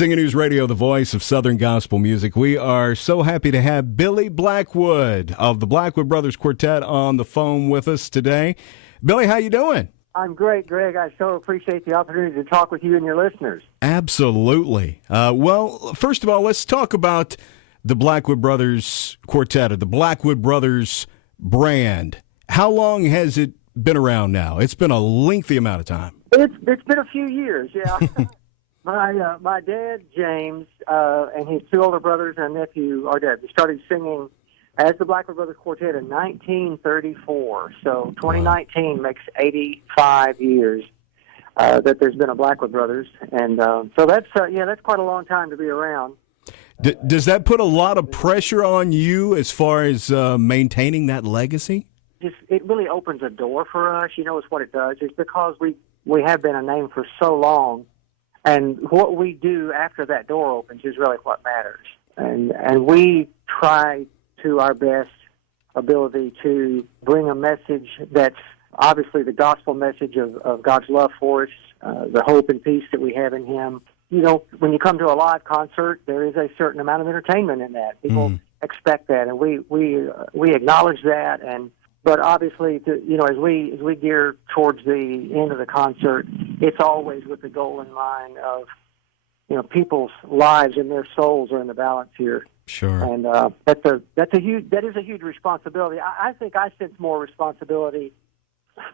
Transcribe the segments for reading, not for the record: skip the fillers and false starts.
Singing News Radio, the voice of Southern gospel music. We are so happy to have Billy Blackwood of the Blackwood Brothers Quartet on the phone with us today. Billy, how you doing? I'm great, Greg. I so appreciate the opportunity to talk with you and your listeners. Absolutely. Well, first of all, let's talk about the Blackwood Brothers Quartet, or the Blackwood Brothers brand. How long has it been around now? It's been a lengthy amount of time. It's been a few years, yeah. My dad, James, and his two older brothers and nephew are dead. They started singing as the Blackwood Brothers Quartet in 1934. So 2019 makes 85 years that there's been a Blackwood Brothers, and so that's quite a long time to be around. Does that put a lot of pressure on you as far as maintaining that legacy? It really opens a door for us. You know, it's what it does. It's because we have been a name for so long. And what we do after that door opens is really what matters. And we try to our best ability to bring a message that's obviously the gospel message of God's love for us, the hope and peace that we have in Him. You know, when you come to a live concert, there is a certain amount of entertainment in that. People expect that, and we acknowledge that. But obviously, as we gear towards the end of the concert, it's always with the goal in mind of, people's lives and their souls are in the balance here. Sure. And that is a huge responsibility. I think I sense more responsibility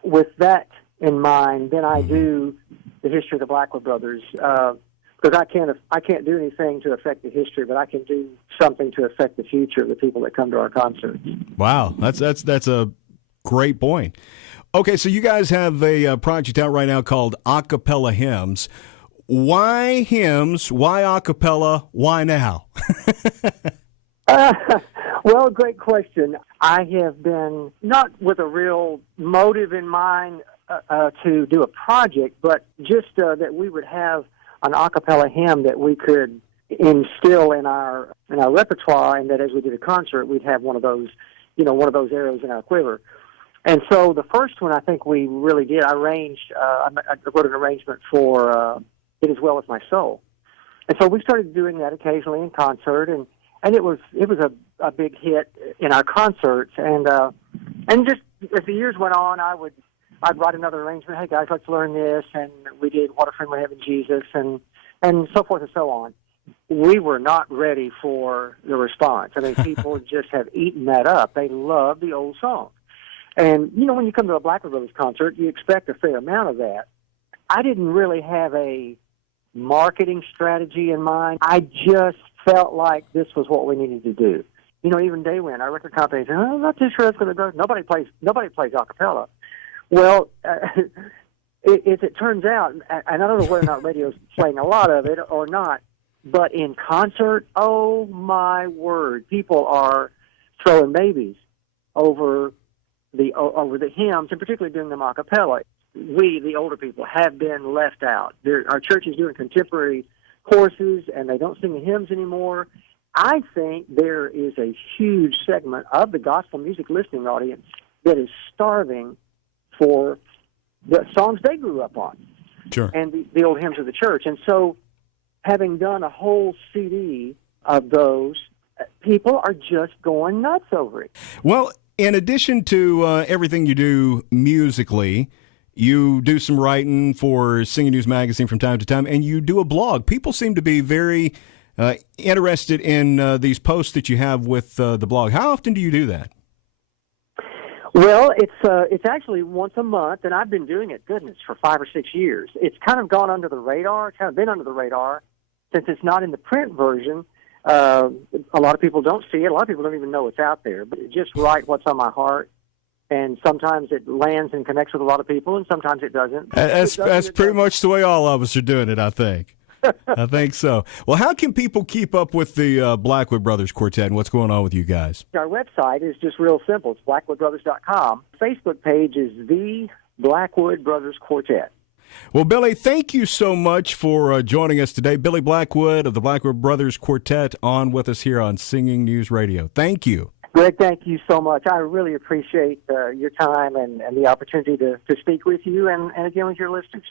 with that in mind than I do the history of the Blackwood Brothers. Because I can't do anything to affect the history, but I can do something to affect the future of the people that come to our concerts. Wow, that's a great point. Okay, so you guys have a project out right now called Acappella Hymns. Why hymns? Why acappella? Why now? Well, great question. I have been not with a real motive in mind to do a project, but just that we would have an a cappella hymn that we could instill in our repertoire, and that as we did a concert, we'd have one of those arrows in our quiver. And so the first one I think we really did, I wrote an arrangement for It Is Well With My Soul. And so we started doing that occasionally in concert, and it was a big hit in our concerts. And just as the years went on, I'd write another arrangement. Hey guys, let's learn this, and we did What a Friend We Have in Jesus, and so forth and so on. We were not ready for the response. I mean, people just have eaten that up. They love the old songs, and when you come to a Blackwood Brothers concert, you expect a fair amount of that. I didn't really have a marketing strategy in mind. I just felt like this was what we needed to do. Even Daywin, our record company, said, "I'm not too sure it's going to go." Nobody plays a cappella. Well, as it turns out, and I don't know whether or not radio's playing a lot of it or not, but in concert, oh my word, people are throwing babies over the hymns, and particularly doing them a cappella. We, the older people, have been left out. Our church is doing contemporary courses, and they don't sing the hymns anymore. I think there is a huge segment of the gospel music listening audience that is starving for the songs they grew up on, sure, and the old hymns of the church. And so, having done a whole CD of those, people are just going nuts over it. Well, in addition to everything you do musically, you do some writing for Singing News Magazine from time to time, and you do a blog. People seem to be very interested in these posts that you have with the blog. How often do you do that? Well, it's actually once a month, and I've been doing it, for 5 or 6 years. It's kind of gone under the radar. It's kind of been under the radar since it's not in the print version. A lot of people don't see it. A lot of people don't even know it's out there. But just write what's on my heart, and sometimes it lands and connects with a lot of people, and sometimes it doesn't. That's pretty much the way all of us are doing it, I think. I think so. Well, how can people keep up with the Blackwood Brothers Quartet and what's going on with you guys? Our website is just real simple. It's blackwoodbrothers.com. Facebook page is the Blackwood Brothers Quartet. Well, Billy, thank you so much for joining us today. Billy Blackwood of the Blackwood Brothers Quartet on with us here on Singing News Radio. Thank you. Greg, thank you so much. I really appreciate your time and the opportunity to speak with you and again with your listeners.